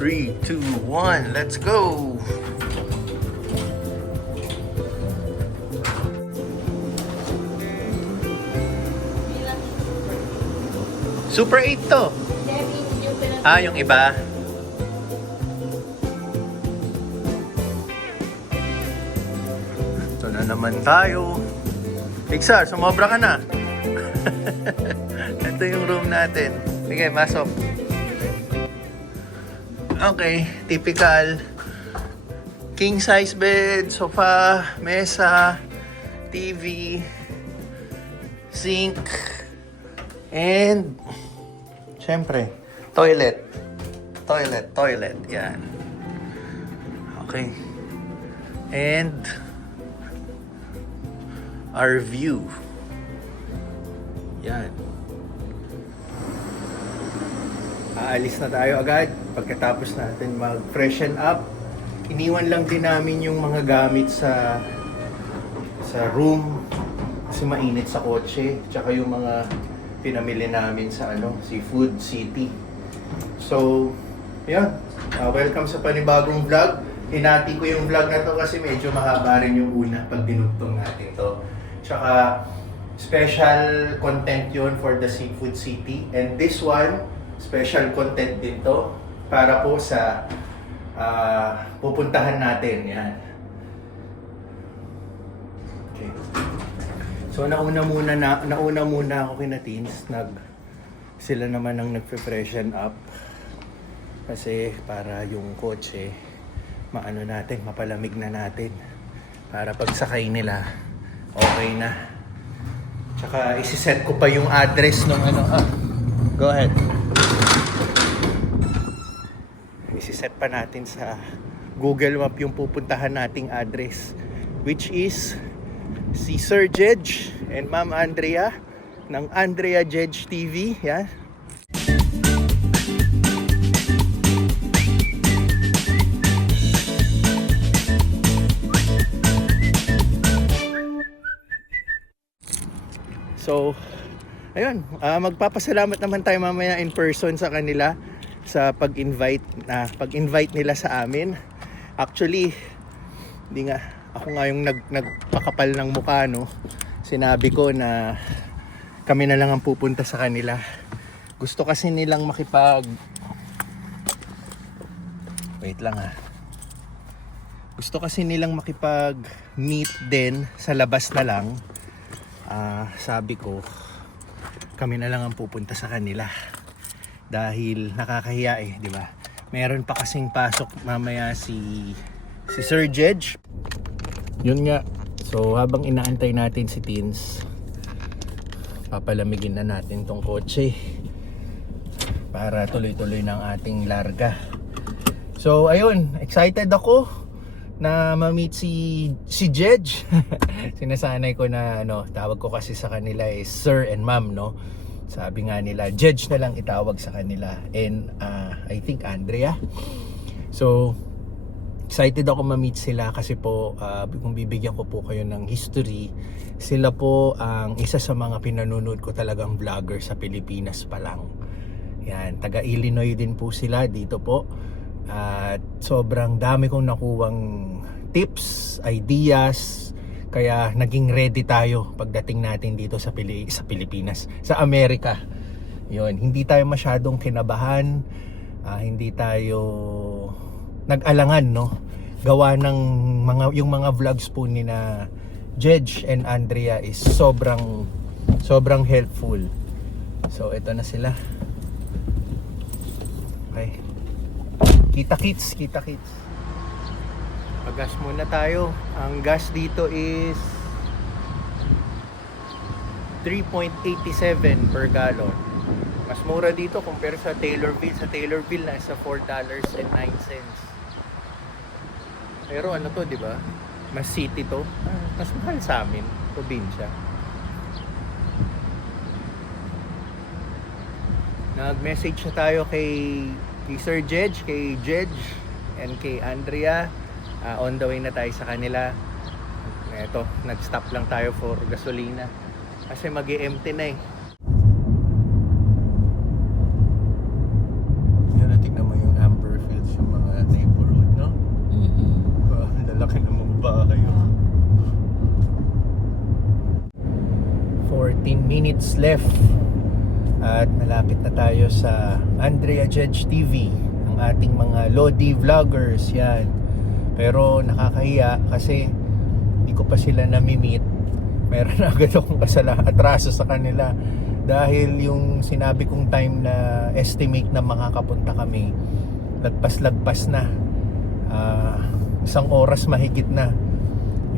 3, 2, 1, let's go! Super 8 to. Yung iba. Ito na naman tayo. Pixar, sumobra ka na. Ito yung room natin. Sige, masok. Okay, typical. King size bed, sofa, mesa, TV, sink, and syempre, toilet. Yan. Okay. And our view. Yan. Aalis na tayo agad pagkatapos natin mag-freshen up. Iniwan lang din namin yung mga gamit sa room kasi mainit sa kotse, tsaka yung mga pinamili namin sa Seafood City. So, yan. Welcome sa panibagong vlog. Hinati ko yung vlog na to kasi medyo mahaba rin yung una pag dinugtong natin to. Tsaka special content yun for the Seafood City. And this one, special content din to para po sa pupuntahan natin. Yan. Okay. So nauna muna ako kina Teens. Sila naman ang nagpe-freshen up kasi para yung kotse mapalamig na natin para pagsakay nila okay na. Tsaka isi-set ko pa yung address ng go ahead. Isi-set pa natin sa Google Map yung pupuntahan nating address, which is si Sir Jedge and Ma'am Andrea ng Andrea Jedge TV. Yan. So, ayun, magpapasalamat naman tayo mamaya in person sa kanila sa pag-invite nila sa amin. Actually, hindi nga ako nga yung nagpakapal ng mukha, no. Sinabi ko na kami na lang ang pupunta sa kanila. Gusto kasi nilang Gusto kasi nilang makipag-meet din sa labas na lang. Sabi ko, kami na lang ang pupunta sa kanila. Dahil nakakahiya di ba? Meron pa kasing pasok mamaya si Sir Jedge. Yun nga. So habang inaantay natin si Teens, papalamigin na natin tong kotse para tuloy-tuloy ng ating larga. So ayun, excited ako na ma-meet si Jedge. Sinasanay ko na tawag ko kasi sa kanila is Sir and Ma'am, no. Sabi nga nila, Jedge na lang itawag sa kanila. And I think Andrea. So excited ako ma-meet sila kasi po kung bibigyan ko po kayo ng history, sila po ang isa sa mga pinanonood ko talagang vlogger sa Pilipinas pa lang. Yan, taga Illinois din po sila dito po. At sobrang dami kong nakuwang tips, ideas, kaya naging ready tayo pagdating natin dito sa Pilipinas, sa Amerika. Yun, hindi tayo masyadong kinabahan, hindi tayo nag-alangan, no. Gawa ng yung mga vlogs po ni na Jedge and Andrea is sobrang helpful. So ito na sila. Okay. Kita kits. Pag-gas muna tayo. Ang gas dito is 3.87 per gallon. Mas mura dito compare sa Taylorville. Sa Taylorville nasa $4.09. Pero to, di ba? Mas city to. Mas mahal sa amin, probinsya. Nag-message na tayo kay Sir Jedge, kay Jedge and kay Andrea. On the way na tayo sa kanila. Eto, nag-stop lang tayo for gasolina kasi mag-e-empty na Yan, tignan mo yung amber fields. bahay. 14 minutes left. At malapit na tayo sa Andrea Jedge TV, ang ating mga Lodi vloggers yan. Pero nakakahiya kasi hindi ko pa sila nami-meet. Meron na agad akong atraso sa kanila dahil yung sinabi kong time na estimate na makakapunta kami, lagpas-lagpas na. 1 oras mahigit na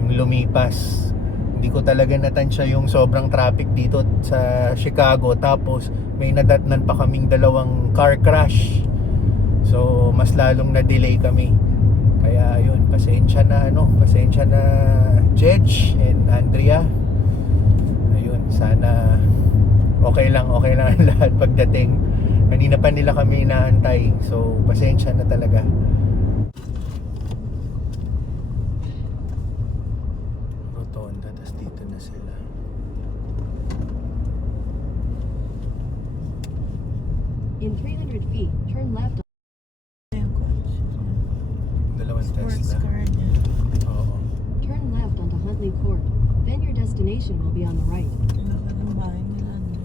yung lumipas. Hindi ko talaga natansya yung sobrang traffic dito sa Chicago. Tapos may nadatnan pa kaming 2 car crash. So mas lalong na-delay kami. Kaya yun, pasensya na Jedge and Andrea. Ayun, sana okay lang ang lahat pagdating. Kanina pa nila kami inaantay. So pasensya na talaga. Rotonda, tas dito na sila. In 300 feet, turn left. Dalawang Sports Tesla. car niya. Oo. Turn left onto Huntley Court. Then your destination will be on the right. Laki ng bahay nila. No?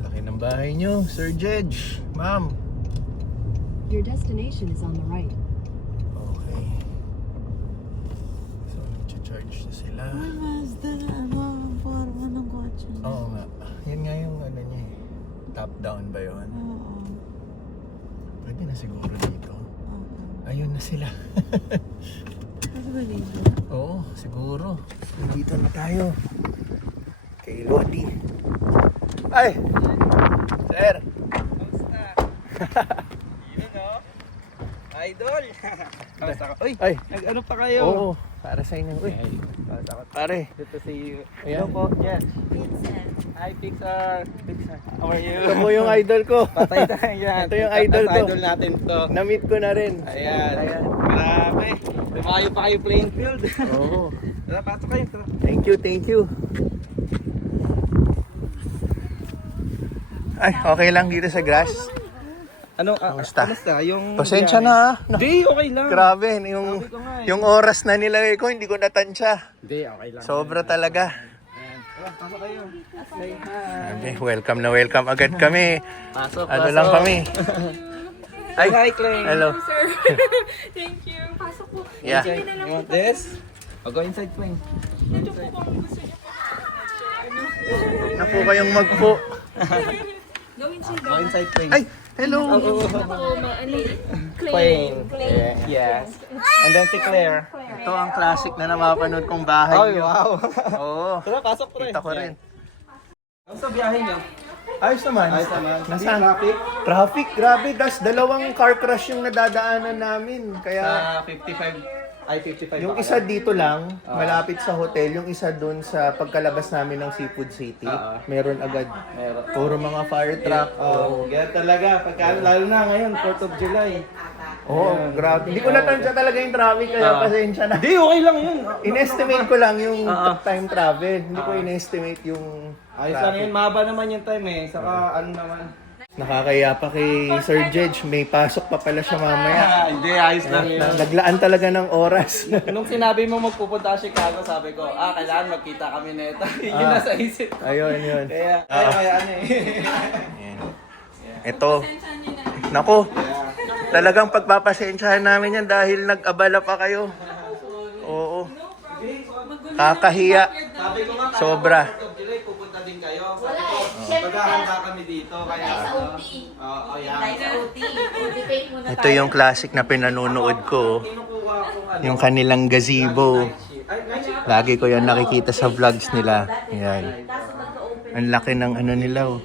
Laki ng bahay nyo, Sir Jedge. Ma'am. Your destination is on the right. Okay. So, nag-charge na sila. Ay, Mazda na ano, forma ng kotse niya. Oo nga. Yan nga yung ano niya eh. Top down ba yun? Oo. Pwede na siguro dito. Oo. Ayun na sila. Kasi ba dito? Oo, siguro. Dito na tayo. Kay Lodi. Ay! Sir! Kamusta? Yun o. Idol! Kamusta ka? Uy! Ay! Nag-ano pa kayo? Oo, para sa inyo. Uy, pare. Good to see you. Ayan. Hello po, Jess. Hi, Pixar. Pixar. How are you? Ito mo yung idol ko. Patay tayo yan. Ito yung idol ko. Idol natin to. Na-meet ko na rin. Ayan. Grabe. Lumayo pa kayo playing field. Oo. Tara, pasok kayo. Tara. Thank you. Ay, okay lang dito sa grass. Ano? Kamusta? Kamusta? Yung... Pasensya na. Hindi, okay lang. Grabe, yung Sabi ko nga eh. yung oras na nilagay ko, hindi ko natansya. Hindi, okay lang. Sobra talaga. Ayan. Tara, pasok kayo. Say hi. Sabi, welcome na welcome agad kami. Pasok, Ano lang kami. Ay, hi, Clay. Hello. Sir. Thank you. Pasok po. Yeah. Sige na lang You po. want this? I'll go inside, Clay. Medyo po kung gusto niyo po. Na po kayong magpo. Gawin siya. Go inside, Clay. Ay, hello. Ako, ano, Plain. Yes. And then si Claire. Ito ang classic na napapanood kong bahay Ay, niyo. wow. Oo. Tara, pasok pre. Kita ko rin. Ano sa biyahe niyo? Ayos naman. Ayos naman. Nasaan? Traffic? Traffic, grabe. Das 2 car crash yung nadadaanan namin. Kaya Sa 55. Ay, 55. yung pa isa pala. dito lang, malapit sa hotel. Yung isa dun sa pagkalabas namin ng Seafood City. Meron agad. Meron. Puro mga fire truck. Oh, ganyan talaga. Pagka, lalo na ngayon, 4th of July. Oo, grabe. Hindi ko natansya talaga yung traffic, kaya pasensya na. Hindi, okay lang yun. In-estimate ko lang yung Oo. time travel. Hindi ko in-estimate yung Ayos lang yun. Mahaba naman yung time eh. Saka ano naman. Nakakaya pa kay Sir Jedge. May pasok pa pala siya mamaya. Hindi, ayos lang yun. Naglaan talaga ng oras. Nung sinabi mo magpupunta sa Chicago, sabi ko, kailangan magkita kami neta. Yun nasa isip ko. Ayun, yun. Kaya ano eh. Ito. Nako. Talagang pagpapasensyahan namin yan dahil nag-abala pa kayo. Oo. Kakahiya. Sabi ko nga, Sobra. 4th of July, pupunta din kayo. Sabi ko, maghahanda kami dito. Kaya yeah. Ito yung classic na pinanunood ko. Kinukuha kong ano. Yung kanilang gazebo. Lagi ko yan nakikita sa vlogs nila. Yan. Ang laki ng ano nila. Oh.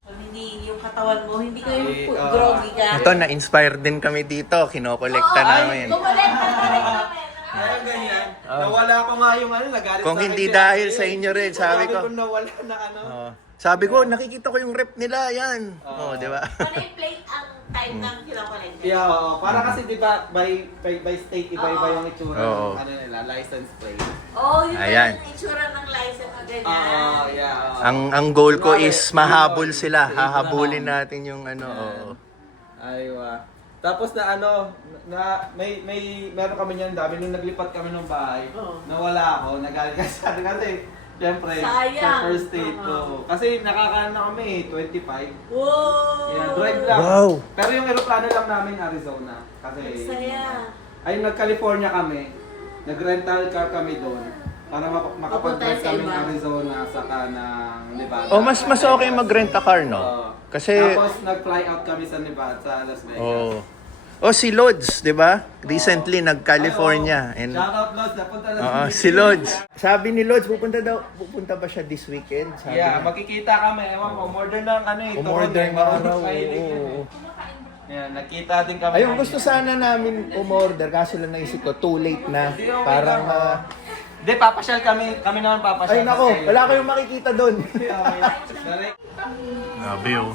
Hindi yung katawan mo, hindi ka yung groggy ka. Ito, na-inspire din kami dito. Kinokolekta namin. Kaya ganyan. Nawala ko nga yung ano, nagalit Kung sa akin hindi si dahil ate. sa inyo rin, sabi ko. nawala na ano. Sabi ko, nakikita ko yung rep nila. Yan. Oh, di ba? Ano yung plate ang time ng kinakolekta? Yeah, oo. Para kasi di ba by state iba-iba yung itsura Oo. ng ano nila, license plate. Oh, yun Ayan. yung itsura ng license na ganyan. Oo, yeah. oo. Ang goal ko is mahabol sila. Hahabulin natin yung ano. Oo. Aywa. Tapos na ano, meron kami niyan dami nung naglipat kami ng bahay. Nawala ako, nagalit kasi sa akin kasi siyempre, Sayang. sa first date ko. Kasi nakakaano na kami, 25. Wow! Yeah, drive lang. Wow. Pero yung aeroplano lang namin Arizona. Kasi, Saya. ay nag-California kami. Nag-rental car kami doon. Para makapag-drive Pupunta sa kami iba. ng Arizona saka ng Nevada. Oh, mas okay mag-rent a car, no? Oo. Kasi Tapos nag-fly out kami sa Nevada, sa Las Vegas. oh. Oh, si Lods, 'di ba? Recently nag-California Ay, and shout out Lods, napunta na Oo, si Lods. Sabi ni Lods pupunta ba siya this weekend? Sabi Yeah, niya. makikita kami. Ewan ko, modern ng ano eh. Umorder turon eh, nga marunong raw. kainin yun Oo. eh. Yeah, nakita din kami. Ayun, gusto sana namin umorder kaso lang naisip ko too late na. Hindi, okay Parang lang. Hindi, papasyal kami naman papasyal. ay nako, wala kayong makikita doon. Sorry. Grabe oh.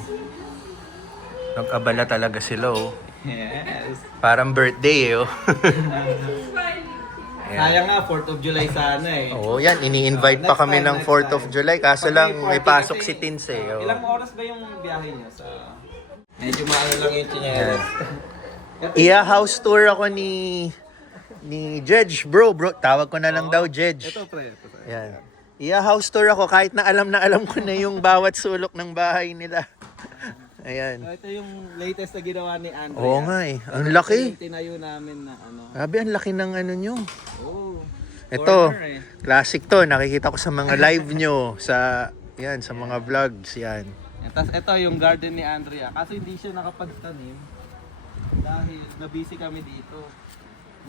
Nag-abala talaga sila oh. Yes. Parang birthday eh oh. Sayang nga, 4th of July sana eh. Oo, yan. Ini-invite pa Next kami time, ng next 4th time. of July. Kaso Pag lang, party may pasok kasi, si Tins eh. Oo. Ilang oras ba yung biyahe niyo sa... Medyo maano lang yung chinelas. Iya house tour ako ni Jedge, bro. Tawag ko na lang daw Jedge. Ito pre. Yan. Iya house tour ako kahit na alam ko na yung bawat sulok ng bahay nila. Ayan. Ito yung latest na ginawa ni Andrea. Oo nga eh. Ang laki. Yung tinayo namin na ano. Grabe, ang laki ng ano nyo. Oh. Ito, Corner, eh. classic to. Nakikita ko sa mga live nyo. Sa mga vlogs. Yan. Tapos ito yung garden ni Andrea. Kaso hindi siya nakapagtanim. Dahil na-busy kami dito.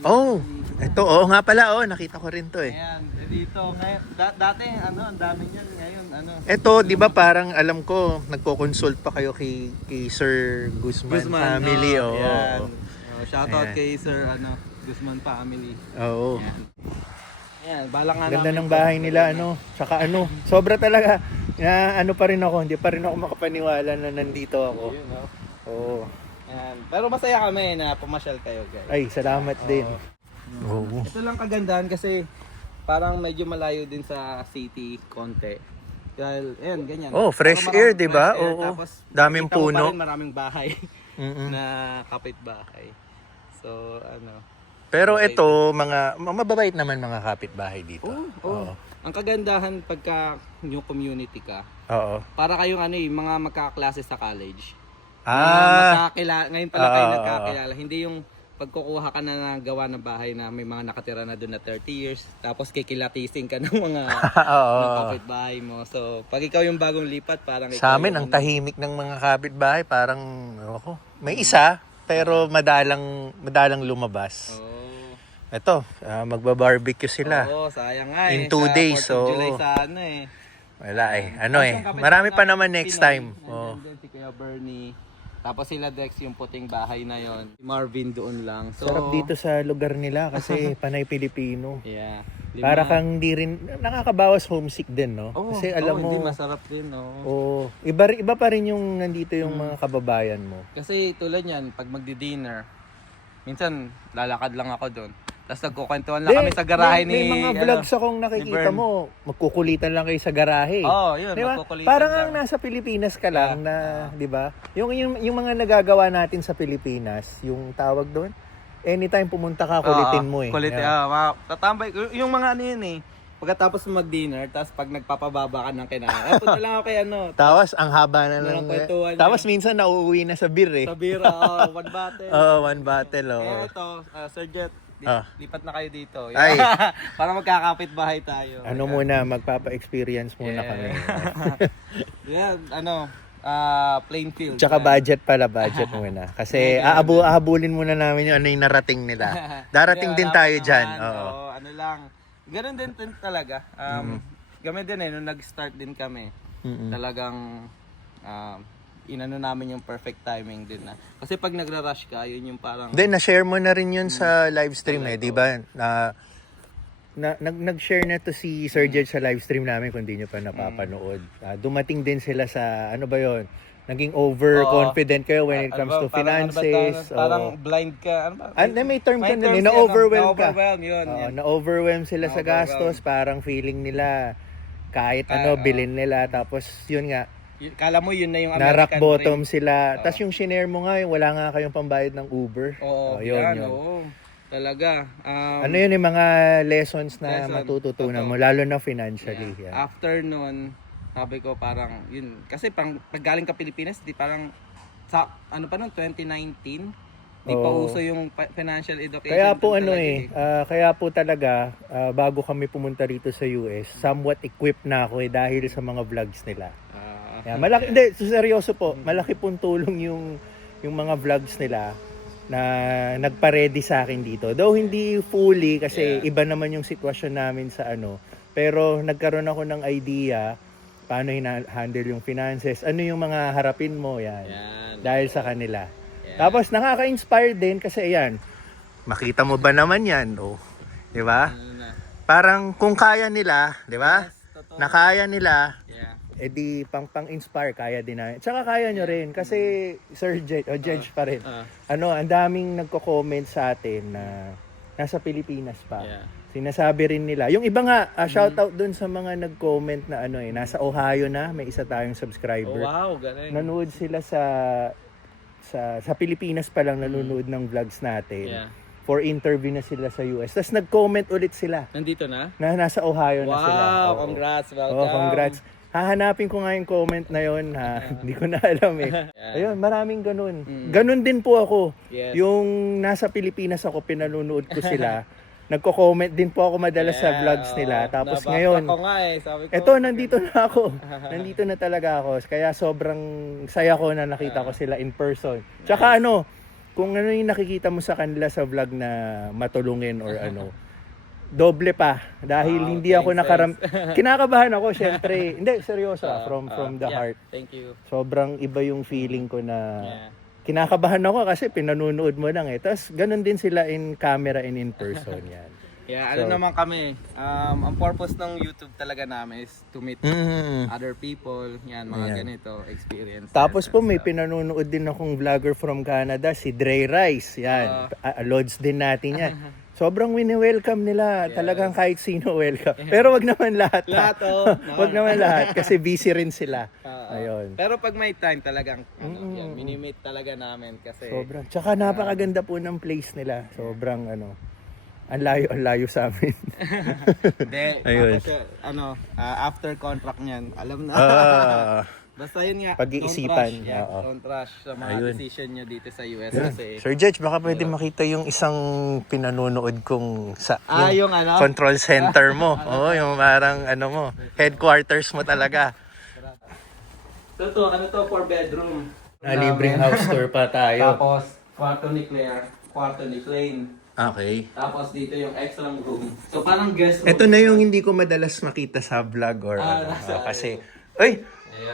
Oh, ito. Oo nga pala. Oh, nakita ko rin to eh. Ayan, dito. Ngayon, dati ano, ang dami niyan. Ngayon, ano. Ito, di ba parang alam ko, nagko-consult pa kayo kay Sir Guzman, family. oh, Oo. yan. Shoutout Ayan. kay Sir Guzman family. Oo. Ayan. Ayan, balang nga Ganda namin ng to. bahay nila, ano. Tsaka ano, sobra talaga. Na, ano pa rin ako, hindi pa rin ako makapaniwala na nandito ako. Yun, no? Oo. Ayan. Pero masaya kami na pumasyal kayo, guys. Ay, salamat din. Oo. Ito lang kagandahan kasi parang medyo malayo din sa city konti. Dahil, ayan, ganyan. Oh, fresh Pero air, maraming di ba? fresh air, Oo. Tapos, Daming makita mo puno. pa rin maraming bahay Mm-mm. na kapitbahay. So, ano. Pero Okay. ito, mababait naman mga kapitbahay dito. Oo. Ang kagandahan pagka new community ka, Oo. para kayong ano mga magkakaklase sa college. Ngayon pala kayo Oo, nagkakilala. Hindi yung pagkukuha ka na ng gawa ng bahay na may mga nakatira na doon na 30 years, tapos kikilatising ka ng mga Oo. ng kapitbahay mo. So, pag ikaw yung bagong lipat, parang Sa ikaw amin, ang yung- tahimik ng mga kapitbahay, parang, ako, may isa, pero madalang lumabas. Oo. Ito, magba-barbecue sila. Oo, sayang nga eh. In 2 Sa days, 4th of July oo. sana eh. Wala eh. Ano Tapos eh. yung kapitbahay Marami pa namin, naman next Pinoy, time. nandyan Oh. din si Kuya Bernie. Tapos sila Dex yung puting bahay na yon. Si Marvin doon lang. So, Sarap dito sa lugar nila kasi panay Pilipino. Yeah. Para kang di rin, nakakabawas homesick din, no? Oh, Kasi alam mo, hindi masarap din, no? oh, iba pa rin yung nandito yung mga kababayan mo. Kasi tulad yan, pag magdi-dinner, minsan lalakad lang ako doon. Tapos nagkukwentuhan lang kami sa garahe may ni... mga ano, vlogs akong nakikita Bern. mo, magkukulitan lang kayo sa garahe. Oo, yun, Di ba? magkukulitan Parang lang. ang nasa Pilipinas ka lang na, di ba? Yung mga nagagawa natin sa Pilipinas, yung tawag doon, anytime pumunta ka, kulitin mo eh. Kulitin, Yeah. tatambay. Yung mga ano yun eh. Pagkatapos mag-dinner, tapos pag nagpapababa ka ng kinain, punta lang ako kay ano, Tapos ang haba na Walang ng... kwentuhan Tapos minsan nauuwi na sa beer eh. sa bira, one bottle. One bottle, Kaya oh. ito, Sir Jet, Ah. lipat na kayo dito. Ay. Para magkakapit bahay tayo. Ano muna, magpapa-experience muna Yeah. kami. Yeah, plain field. Tsaka Yan. budget muna. Kasi ahabulin muna namin yung ano yung narating nila. Darating din tayo Naman, dyan. Oo. ano lang. Ganun din talaga. Kami din nung nag-start din kami. Mm-mm. Talagang inano namin yung perfect timing din na. Kasi pag nagra-rush ka, yun yung parang Then, na-share mo na rin yun sa live stream eh, di ba? Nag-share na to si Sir Jed sa live stream namin kung di nyo pa napapanood. Dumating din sila sa, ano ba yon? Naging overconfident kayo when it comes to finances. Parang blind ka. Ano ba? May term ka May na, terms na-overwhelm ka. Na-overwhelm, yun. Oo, yan. na-overwhelm sila sa Na-overwhelm. gastos, parang feeling nila kahit ano bilhin nila, tapos yun nga Kala mo yun na yung Na rock American bottom dream. sila. Tapos yung shinare mo nga, wala nga kayong pambayad ng Uber. Oo, yun, yan, yun. oo. Talaga. Ano yun yung mga lessons na Lesson, matututunan totoo. mo, lalo na financially. Yeah. Yan. After nun, sabi ko parang, yun, kasi pag galing ka Pilipinas, di parang, sa, ano pa nun, 2019, di pa Oo. uso yung financial education. Kaya po dun ano talaga kaya po talaga bago kami pumunta rito sa US, somewhat equipped na ako dahil sa mga vlogs nila. Yeah, malaki hindi, seryoso po, malaki pong tulong yung mga vlogs nila na nagpa-ready sa akin dito. Though hindi fully kasi Yeah. iba naman yung sitwasyon namin sa ano, pero nagkaroon ako ng idea paano handle yung finances, ano yung mga harapin mo yan. Yan. Dahil sa kanila. Yeah. Tapos nakaka-inspire din kasi ayan, makita mo ba naman yan, oh. 'Di ba? Ano na. Parang kung kaya nila, 'di ba? Yes, totoo. Nakaya nila, Yeah. edi pang-inspire kaya din namin. Tsaka kaya nyo rin kasi Sir Judge pa rin. Ano, ang daming nagko-comment sa atin na nasa Pilipinas pa. Yeah. Sinasabi rin nila. Yung iba nga, shout out dun sa mga nag-comment na ano nasa Ohio na, may isa tayong Oh, subscriber. wow, galing. Nanood sila sa Pilipinas pa lang nanonood ng vlogs natin. Yeah. For interview na sila sa US. Tapos nag-comment ulit sila Nandito na? na nasa Ohio na sila. Wow, Oo. congrats, welcome. Oo, congrats. Hahanapin ko nga yung comment na yon ha. Hindi ko na alam eh. Ayun, maraming ganun. Ganun din po ako. Yes. Yung nasa Pilipinas ako, pinanunood ko sila. Nagko-comment din po ako madalas sa vlogs nila. Tapos Nabasa ngayon, ko nga sabi ko. eto, nandito na ako. Nandito na talaga ako. Kaya sobrang saya ko na nakita ko sila in person. Tsaka ano, kung ano yung nakikita mo sa kanila sa vlog na matulungin or ano, doble pa. Dahil Wow, hindi ako thanks. kinakabahan ako, syempre. Hindi, seryoso from the Yeah, heart. Thank you. Sobrang iba yung feeling ko na Yeah. kinakabahan ako kasi pinanunood mo lang eh. Tapos ganun din sila in camera and in person yan. Yeah, ano So- naman kami, ang purpose ng YouTube talaga namin is to meet other people, yan, mga Ayan. ganito, experience. Tapos po may pinanunood din akong vlogger from Canada, si Dre Rice. Yan, loads din natin yan. Sobrang wini-welcome nila. Talagang kahit sino welcome. Pero wag naman lahat. ha? Lahat, oh. Wag naman lahat kasi busy rin sila. Oo. Ayun. Pero pag may time talagang, yan, minimate talaga namin kasi, Sobrang. Tsaka napakaganda po ng place nila. Sobrang ano. Ang layo sa amin. hindi, Ayun. tapos, after contract niyan, alam na. Ah, Basta yun nga, Pag-iisipan, don't rush, yeah, oo. don't rush sa mga Ayun. decision nyo dito sa US kasi, Sir Judge, baka pwede makita yung isang pinanunood kong sa yung ano? control center mo. Oo, yung parang ano mo, headquarters mo talaga. ano to, 4 bedroom. Libreng house tour pa tayo. Tapos, kwarto ni Claire, kwarto ni Claine. Okay. Tapos dito yung extra room. So parang guest room. Ito na yung hindi ko madalas makita sa vlog or ano. Kasi,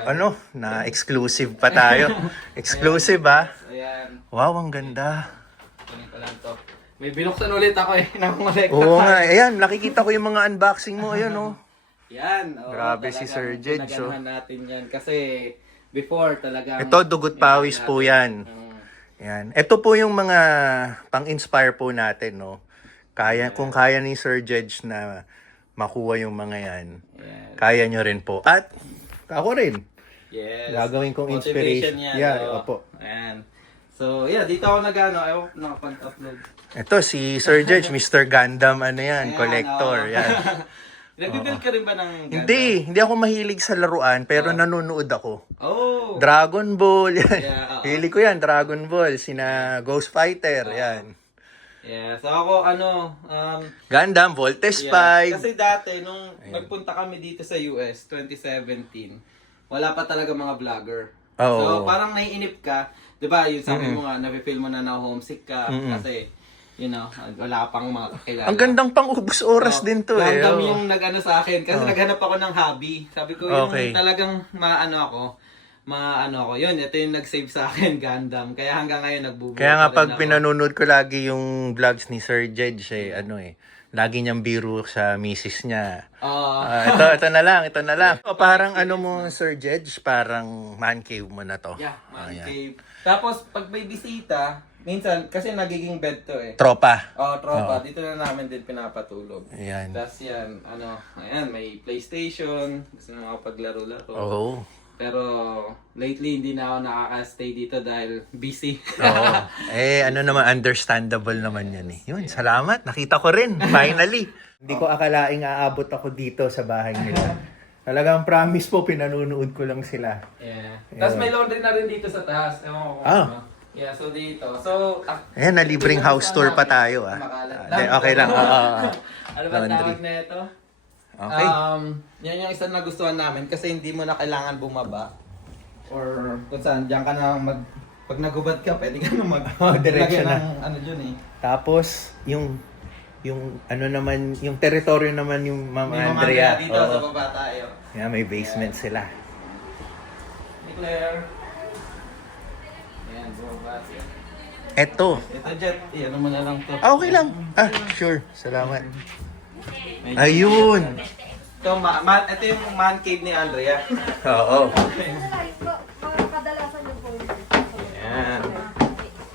ano, na exclusive pa tayo. Exclusive ah. Ayan, Wow, ang ganda. ganito lang to. May binuksan ulit ako eh, nakongolekta. Oo nga, ayan, nakikita ko yung mga unboxing mo, ayan oh. Yan. Oo, Grabe si Sir Jed, pinaganahan natin yan kasi before talagang... Ito, dugot pawis po yan. Yan. Ito po yung mga pang-inspire po natin, no. Kung kaya ni Sir Judge na makuha yung mga yan, Yan. kaya nyo rin po. At ako rin. Yes. Gagawin kong Motivation inspiration. yan. Yeah, oo. opo. Ayan. So, yeah, dito ako ayaw nakapag-upload. Ito si Sir Judge, Mr. Gundam, ano yan, Ayan, collector. oo. Yan. Nagbibuild ka rin ba ng ganda? Hindi ako mahilig sa laruan, pero nanonood ako. Oh! Dragon Ball, yan. Yeah, oo. Hilig ko yan, Dragon Ball, sina Ghost Fighter, yan. Yeah, so ako Gundam, Voltes yeah. 5. Kasi dati nung nagpunta kami dito sa US 2017, wala pa talaga mga vlogger. Oo. So parang naiinip ka, 'di ba? Yung sabi mo nga, nafe-feel mo na homesick ka kasi wala pang mga kakilala. Ang gandang pang-ubos oras din to eh. Random Oo. yung nag-ano sa akin kasi naghanap ako ng hobby. Sabi ko Okay. yung talagang maano ako. Yun, ito yung nag-save sa akin, Gundam. Kaya hanggang ngayon nagbubuo Kaya nga pa rin pag ako. pinanonood ko lagi yung vlogs ni Sir Judge lagi niyang biro sa misis niya. Oo. Ito na lang. Parang ano mo Sir Judge, parang man cave mo na to. Yeah, man Ayan. cave. Tapos, pag may bisita, minsan, kasi nagiging bed to eh. Tropa. Tropa, dito na namin din pinapatulog. Ayan. Tapos yan, ayan, may PlayStation, gusto na makapaglaro-laro. Oo. Pero lately hindi na ako nakaka-stay dito dahil busy. Oo. Ano naman, understandable naman yan eh. Yun, salamat. Nakita ko rin, finally. Hindi ko akalaing aabot ako dito sa bahay nila. Talagang promise po, pinanunood ko lang sila. Yeah. Tapos may laundry na rin dito sa taas. Ewan ko kung ano. Yeah, so dito. So, Ayan, na libreng house tour pa tayo ah. Okay lang. Ano ba Laundry. tawag na ito? Okay. Yan yung isa na nagustuhan namin kasi hindi mo na kailangan bumaba. Or kung saan, diyan ka na pag nagubad ka, pwede ka na Diretso lagyan na. ng ano dyan eh. Tapos, yung ano naman, yung teritoryo naman yung Ma'am May mga Andrea. dito Oo. sa baba tayo. Yeah, may basement sila. Ni Claire. Ayan, bumaba siya. Eto. Ito Jet, ano mo na lang to. Okay lang. Sure. Salamat. Ayun. Ito, ito yung man cave ni Andrea. Oo. Ayan.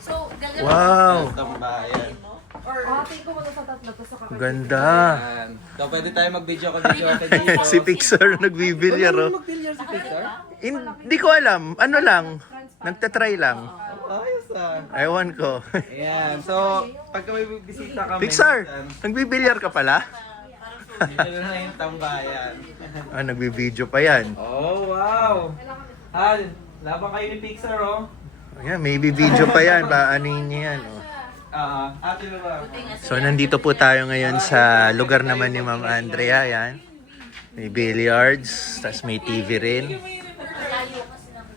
So, gagawin Wow. Tambayan. Ganda. Ayan. So, pwede tayo mag-video ko dito. Si Pixar nagbibilyar oh. Mag-video si Pixar? Hindi ko alam. Ano lang. Nagtatry lang. Ayos ah. Ewan ko. Ayan. So, pagka may bisita kami. Pixar, minsan, nagbibilyar ka pala? dito na yung tambayan. Nagbibideo pa yan. Oh, wow. Labang kayo ni Pixar, oh. Ayan, maybe video pa yan. Paanin niya yan. Oh. Ate na ba? So, nandito po tayo ngayon sa lugar naman ni Ma'am Andrea. Yan. May billiards, tas may TV rin.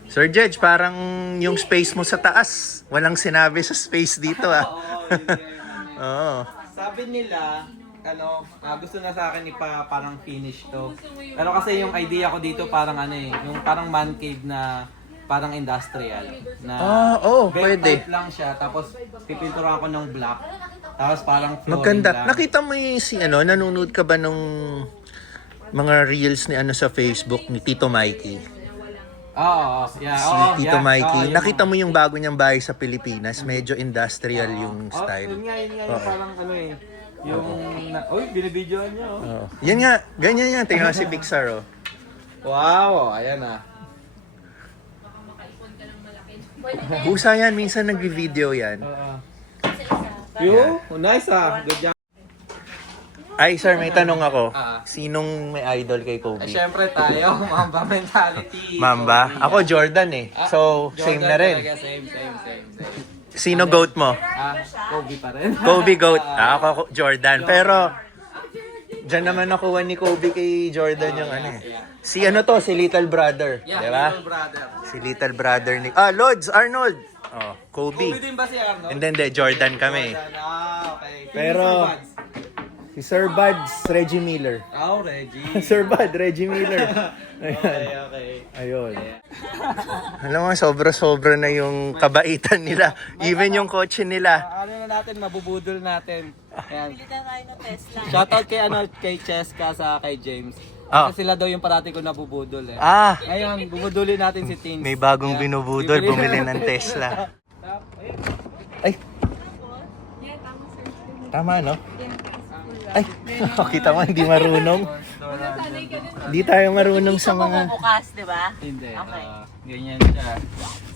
Sir Jedge, parang yung space mo sa taas. Walang sinabi sa space dito ah. Oo. Sabi nila, gusto na sa akin parang finish to. Pero kasi yung idea ko dito parang yung parang man cave na parang industrial. Na pwede. type lang siya, tapos pipinturan ko ng black. Tapos parang flooring Maganda. lang. Nakita mo yung nanonood ka ba nung mga reels ni sa Facebook ni Tito Mikey? Yeah. Si Tito Mikey. Nakita mo yung bago niyang bahay sa Pilipinas. Medyo industrial yung Yun style. nga, yung parang yung, binibidyoan niya, oh. Yan nga, ganyan yan. Tingnan mo si Pixar, oh. Wow, ayan ah. Busa yan, minsan nag-video yan. Nice ah. Good job. Ay, sir, may tanong ako. Ah. Sinong may idol kay Kobe? Syempre tayo, Mamba mentality. Mamba? Kobe. Ako, Jordan eh. So, same Jordan na rin. talaga, same. Sino GOAT mo? Kobe pa rin. Kobe GOAT. Ako, Jordan. Pero, dyan naman nakuha ni Kobe kay Jordan yung Si si Little Brother. Yeah, Di ba? little brother. Si Little Brother ni... Lods, Arnold. Kobe. Kobe din ba si Arnold? Hindi, Jordan kami. Okay. Pero- Si Sir Buds, Reggie Miller. Reggie. Sir Bud, Reggie Miller. Okay. Ayun. Alam mo, sobra-sobra na yung kabaitan nila. Even yung kotse nila. Ano na natin, mabubudol natin. Ayan. Bili na tayo ng Tesla. Shoutout kay Cheska sa kay James. Ah. Kasi sila daw yung parati ko nabubudol eh. Ngayon, bubudulin natin si Teens. May bagong Ayan. binubudol, Bibili bumili na- ng Tesla. Ay, Yeah, tama sir. tama no? Ay, kita mo, hindi marunong. Sanay ka din. Hindi tayo marunong sa Sa mga... bukas, di ba? Hindi. Okay. Ganyan siya.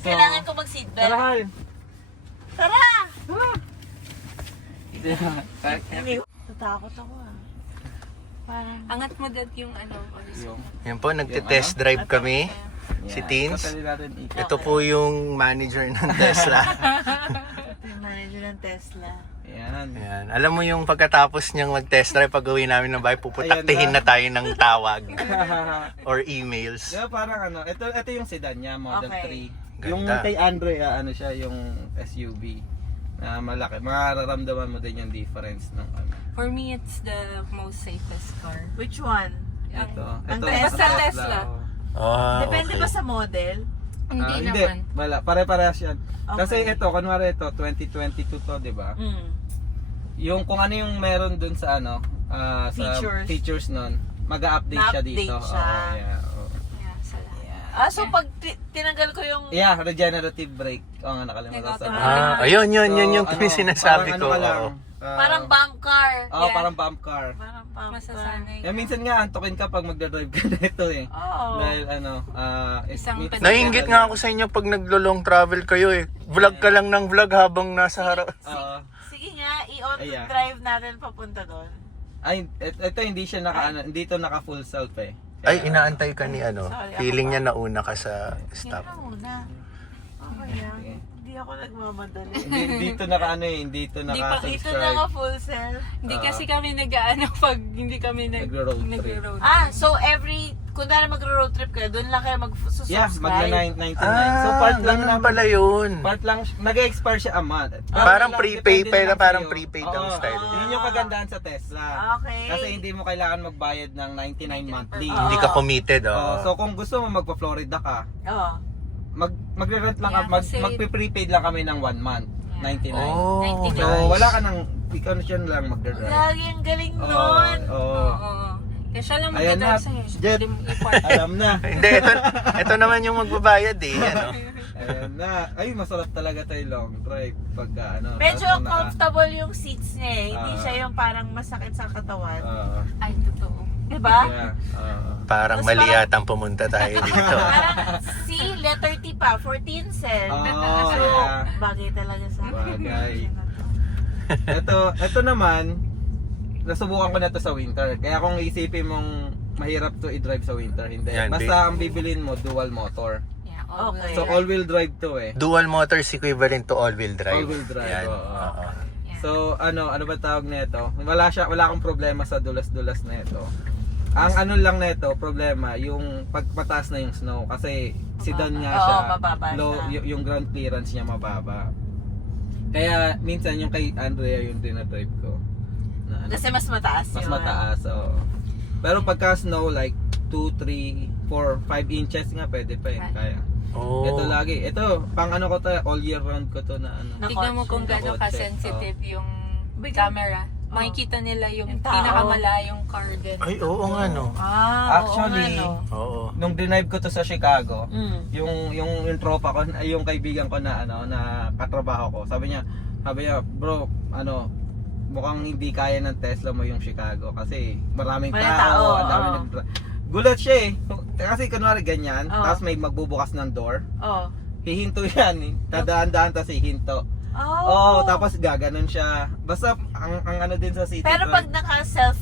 Kailangan ko mag-seatbelt. Tara! Tara! Natakot ako ah. Parang... Angat mo dad yung Yan po, nagte-test drive kami. Si Teens. Ito po yung manager ng Tesla. Yung manager ng Tesla. Ayan. Ayan. Alam mo yung pagkatapos niyang mag-test drive, pag uwi namin ng bahay, puputaktihin na tayo ng tawag or emails. Yeah, parang ito yung sedan niya, Model Okay. 3. Yung Ganda. kay Andrea, siya, yung SUV. Na malaki. Mararamdaman mo din yung difference ng For me, it's the most safest car. Which one? Ito. Ang Basta Tesla. Depende ba sa model? Hindi Hindi. naman. Wala. Pare-parehas yan. Kasi Okay. ito, kunwari ito, 2022 to, di ba? Yung kung ano yung meron dun sa sa features nun, mag-a-update siya dito. Na-update siya. Yeah, salamat. So pag tinanggal ko yung... Regenerative brake. Oo nga, nakalimutan sa Nag-auto. Ayun yung So, sinasabi parang ko. ka lang, Oo. Parang bump car. Yeah. parang bump car. Parang bump car. Masasanay. Minsan nga antokin ka pag magdadrive ka nito eh. Oo. Dahil Isang minsan- Naiinggit nga ako sa inyo pag naglo-long travel kayo eh. Vlog ka lang ng vlog habang nasa harap. Oo. Sige nga, i-auto Ayan. drive natin papunta doon. Ay, ito hindi siya hindi to naka full self eh. Ay, inaantay ka ni ano. Sorry, Feeling ako niya nauna ka sa stop. Yan na muna. Okay lang. Hindi ako nagmamadali. Dito naka hindi to Hindi naka pa- Dito subscribe. na ka full self. Hindi kasi kami nag-ano pag hindi kami Nagro-road trip. nagro-road. So kunwari mag-road trip kayo, doon lang kayo Yeah, mag-subscribe. magna 999. So part lang ganun naman pala yun. Part lang, nag-expire siya a month. Parang Depende prepaid, lang pero sa'yo. parang prepaid ang Oo. style. Yun yung kagandahan sa Tesla. Okay. Kasi hindi mo kailangan magbayad ng 99 monthly. Hindi ka committed, So oh. kung gusto mo magpa-Florida ka, Oo. magre-rent lang Yeah, kasi- magpe-prepaid lang kami ng 1 month, 99. Oh, 99. So wala ka nang ikaw na siya lang magdadrive. Lagi ang galing Oo. nun. Oo. Oo. Kaya siya lang Ayan na, magdadrive sa'yo. Jet. Hindi mo i-park. Alam na. Hindi, ito naman yung magbabayad eh. Ano? Ayan na. Ay, masarap talaga tayo long drive pagka Medyo tapos naka- comfortable yung seats niya eh. Hindi Ah. siya yung parang masakit sa katawan. Oo. Ay, totoo. Diba? Yeah. Oo. Parang Tapos mali parang- yatang pumunta tayo dito. Parang see, letter T pa, 14 cent. Oh, So, yeah. bagay talaga sa Bagay. Ito naman, nasubukan ko na to sa winter. Kaya kung isipin mong mahirap to i-drive sa winter, hindi. Yan, Basta ang bibilin mo, dual motor. Yeah, Okay. So all-wheel drive to eh. Dual motors equivalent to all-wheel drive. All-wheel drive, Yan. oo. Oo. So ano ba tawag nito? Wala akong problema sa dulas-dulas na ito. Ang ano lang nito, problema, yung pagpataas na yung snow kasi sedan nga Oo, siya. mababa Low, siya. yung ground clearance niya mababa. Kaya minsan yung kay Andrea yung dinadrive ko. Na, ano, Kasi mas mataas mas yun. mataas, oo. Pero pagka snow like 2, 3, 4, 5 inches nga pwede pa eh. Kaya. Oh. Ito lagi. Ito, pang ano ko to, all year round ko to na ano. Na Tignan mo kung kotse. gaano ka-sensitive yung camera. Makikita nila yung Yung tao. pinakamalayong car din. Ay, oo nga no. Actually, oo nga, no. Oo. nung drive ko to sa Chicago, Mm. yung tropa ko, ay yung kaibigan ko na na katrabaho ko. Sabi niya, "Bro, mukhang hindi kaya ng Tesla mo yung Chicago kasi maraming Maraming tao, tao, ang dami oo. Gulat siya eh. Kasi kunwari ganyan, Oo. tapos may magbubukas ng door, Oh. hihinto yan eh. Tadaan-daan tapos hihinto. Oh. Tapos gaganon siya. Basta ang ano din sa city Pero pag naka-self,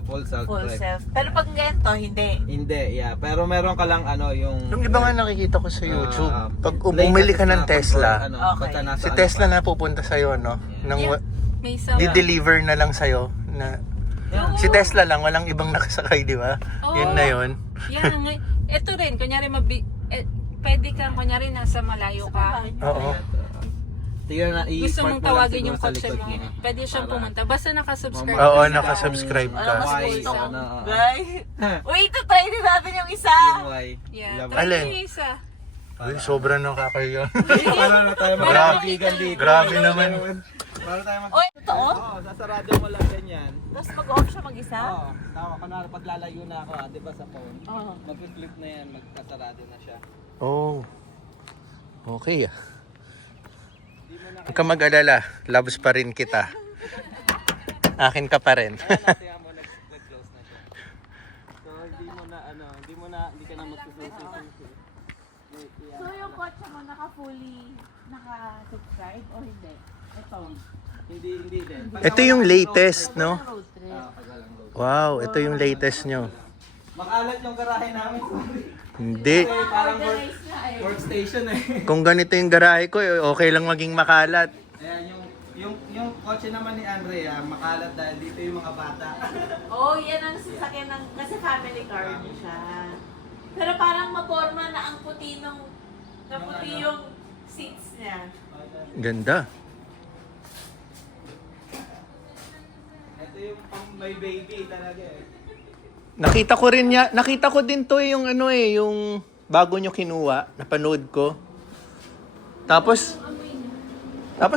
full self full drive. self. Pero pag ganito, hindi. Hindi, yeah. Pero meron ka lang yung Yung iba nga nakikita ko sa YouTube, pag lane bumili ka assist ng na Tesla, control, Okay. pagka nasa si ano Tesla pa. na pupunta sa'yo, no? Nang Yeah. May isa. di-deliver na lang sa'yo na si Tesla lang, walang ibang nakasakay, di ba? Oo. Yun na yun. Yan. Ito rin, kunyari pwede kang, kunyari nasa malayo ka. Oo. Tingnan na, Gusto i-park mo lang mong tawagin siguro yung sa kotse likod mo. niya. Pwede siyang Para- pumunta. Basta nakasubscribe Oo, ka sa- nakasubscribe ka. Mas Why, gusto ko. ano, Guys. Wait, try din natin yung isa. Yung why. Yeah. Love Try Alin? mo yung isa. Uy, sobrang nakakaya. Para na tayo Grabe. magkaibigan dito. Grabe naman. Para tayo mag... Oy, totoo? Oo, sasarado mo lang ganyan. Tapos mag-off siya mag-isa? Oo, tama. Kunwari paglalayo na ako, di ba sa phone? Oo. Mag-flip na yan, magkasarado na siya. Oh. Okay ah. Huwag ka mag-alala, loves pa rin kita. Akin ka pa rin. Tingnan mo, nag-close na siya. So, hindi ka na magsususi. So yung kotse mo naka-fully naka-subscribe o hindi? Ito. Hindi din. Ito yung latest, no? Road trip. Pagalang road. Wow, ito yung latest nyo. Makalat yung garahe namin, sorry. Hindi. Kasi parang workstation eh. Kung ganito yung garahe ko, okay lang maging makalat. Ayan, yung kotse naman ni Andrea, makalat dahil dito yung mga bata. Oh, yan ang sasakyan ng, kasi family car niya siya. Pero parang maporma na ang puti nung, naputi yung seats niya. Ganda. Ito yung pang may baby talaga eh. Nakita ko din to yung ano yung bago nyo kinuha, napanood ko. Tapos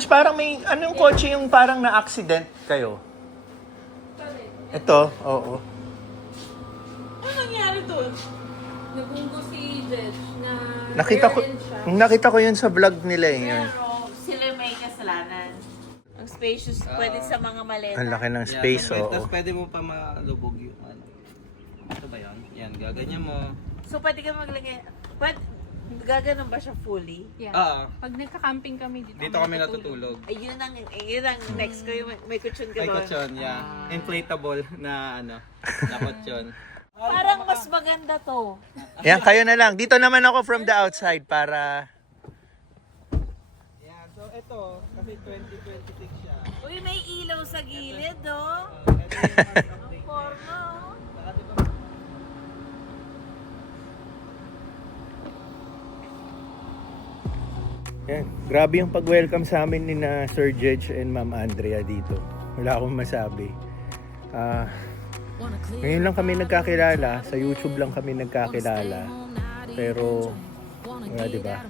parang may, anong kotse yung parang na-accident kayo? Ito, oo. Ano nangyari doon? Nabunggo si Jed na Nakita ko yun sa vlog nila eh. Yun. Pero sila may kasalanan. spacious, pwede sa mga maleta. Ang laki ng space, oo. Tapos pwede mo pa malubog yung ano. Ito ba yun? Yan, gaganyan mo. So pwede ka maglagay, gaganon ba siya fully? Yeah. Oo. Pag nagka-camping kami dito. Dito kami natutulog. Ay, yun ang next ko, yung may kutsyon ka May doon. kutsyon, yeah. Inflatable na ano, na kutsyon. Parang mas maganda to. Yan, kayo na lang. Dito naman ako from the outside para... Yeah, so ito, kasi 2026 siya. Uy, may ilaw sa gilid, oh. Ito yung Ang forma, oh. Yan. Grabe yung pag-welcome sa amin ni na Sir Jedge and Ma'am Andrea dito. Wala akong masabi. Ngayon lang kami nagkakilala. Sa YouTube lang kami nagkakilala. Pero, wala, diba?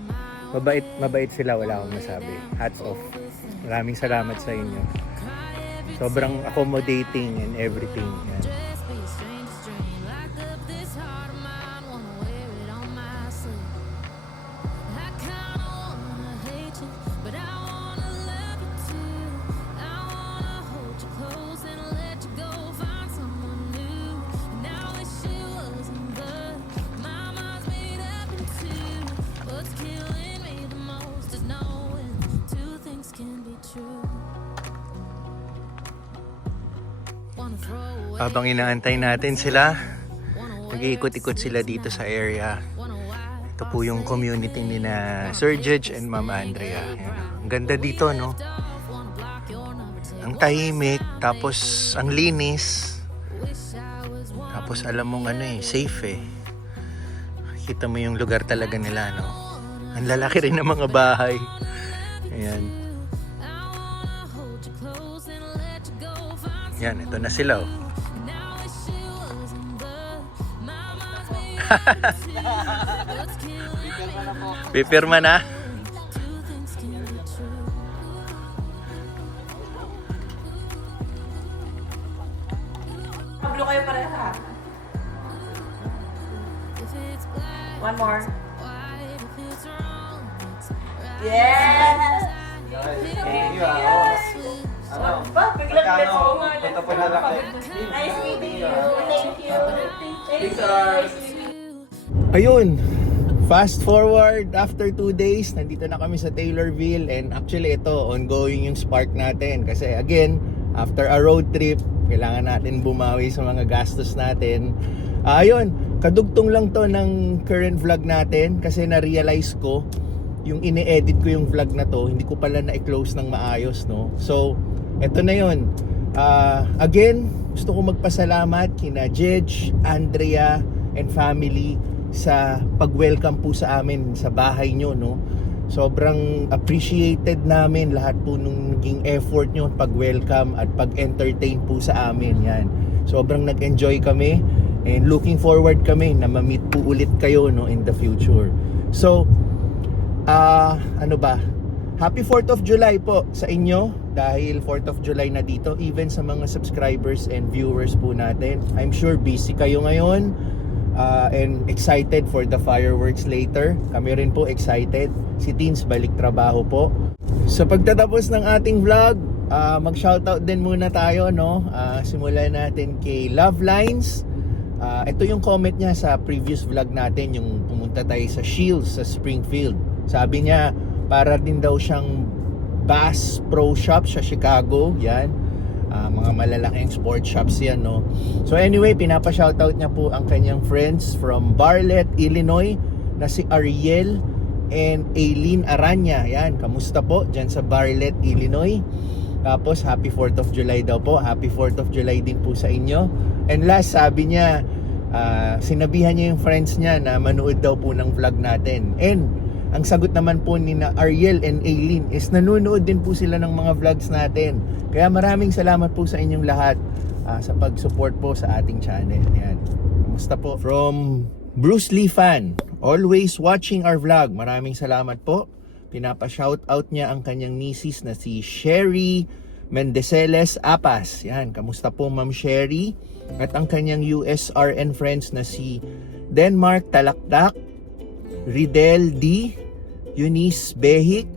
Mabait sila. Wala akong masabi. Hats off. Maraming salamat sa inyo. Sobrang accommodating and everything. Yan. Habang inaantay natin sila, nag-iikot-ikot sila dito sa area. Ito po yung community ni na Sir Jedge and Ma'am Andrea. Yan. Ang ganda dito, no? Ang tahimik, tapos ang linis. Tapos alam mong ano eh, safe eh. Kita mo yung lugar talaga nila, no? Ang lalaki rin ng mga bahay. Ayan. Yan, ito na sila, oh. Pipirma na. Pablo kayo pareha. One more. Yes! Thank you. Ano? Ba, biglang Magkano? beso. Punta po na lang. Nice meeting you. Thank you. Thank you. Ayun, fast forward after 2 days, nandito na kami sa Taylorville, and actually ito, ongoing yung spark natin kasi again, after a road trip, kailangan natin bumawi sa mga gastos natin. Ayun, kadugtong lang to ng current vlog natin kasi na-realize ko yung ini-edit ko yung vlog na to, hindi ko pala na-close ng maayos, no? So, eto na yun. Again, gusto ko magpasalamat kina Jedge, Andrea, and family sa pag-welcome po sa amin sa bahay nyo, no? Sobrang appreciated namin lahat po nung naging effort nyo pag-welcome at pag-entertain po sa amin. Yan. Sobrang nag-enjoy kami and looking forward kami na ma-meet po ulit kayo, no, in the future. So, ano ba? Happy 4th of July po sa inyo dahil 4th of July na dito, even sa mga subscribers and viewers po natin. I'm sure busy kayo ngayon and excited for the fireworks later. Kami rin po excited. Si Teens balik trabaho po. Sa pagtatapos ng ating vlog, mag-shoutout din muna tayo, no? Simulan natin kay Love Lines. Ito yung comment niya sa previous vlog natin, yung pumunta tayo sa Shields sa Springfield. Sabi niya, para din daw siyang Bass Pro Shop sa Chicago. Yan. Mga malalaking sports shops yan, no? So anyway, pinapa-shoutout niya po ang kanyang friends from Bartlett, Illinois na si Ariel and Aileen Aranya. Yan, kamusta po dyan sa Bartlett, Illinois? Tapos happy 4th of July daw po. Happy 4th of July din po sa inyo. And last, sabi niya, sinabihan niya yung friends niya na manood daw po ng vlog natin. And ang sagot naman po ni na Ariel and Aileen is nanonood din po sila ng mga vlogs natin. Kaya maraming salamat po sa inyong lahat sa pag-support po sa ating channel. Yan. Kamusta po? From Bruce Lee fan, always watching our vlog. Maraming salamat po. Pinapa-shoutout niya ang kanyang misis na si Sherry Mendeceles Apas. Yan, kamusta po Ma'am Sherry? At ang kanyang USRN friends na si Denmark Talakdak, Ridel D, Eunice Behik,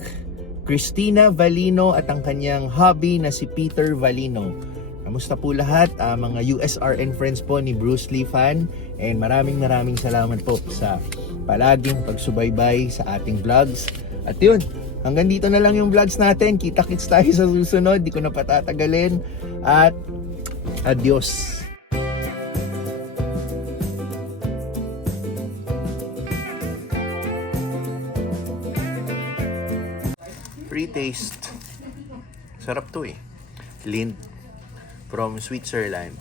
Christina Valino at ang kanyang hubby na si Peter Valino. Kamusta po lahat? Mga USRN friends po ni Bruce Lee fan, and maraming salamat po sa palaging pagsubaybay sa ating vlogs. At yun, hanggang dito na lang yung vlogs natin. Kita-kits tayo sa susunod, di ko na patatagalin, at adios. Free taste. Sarap to eh. Lind from Switzerland.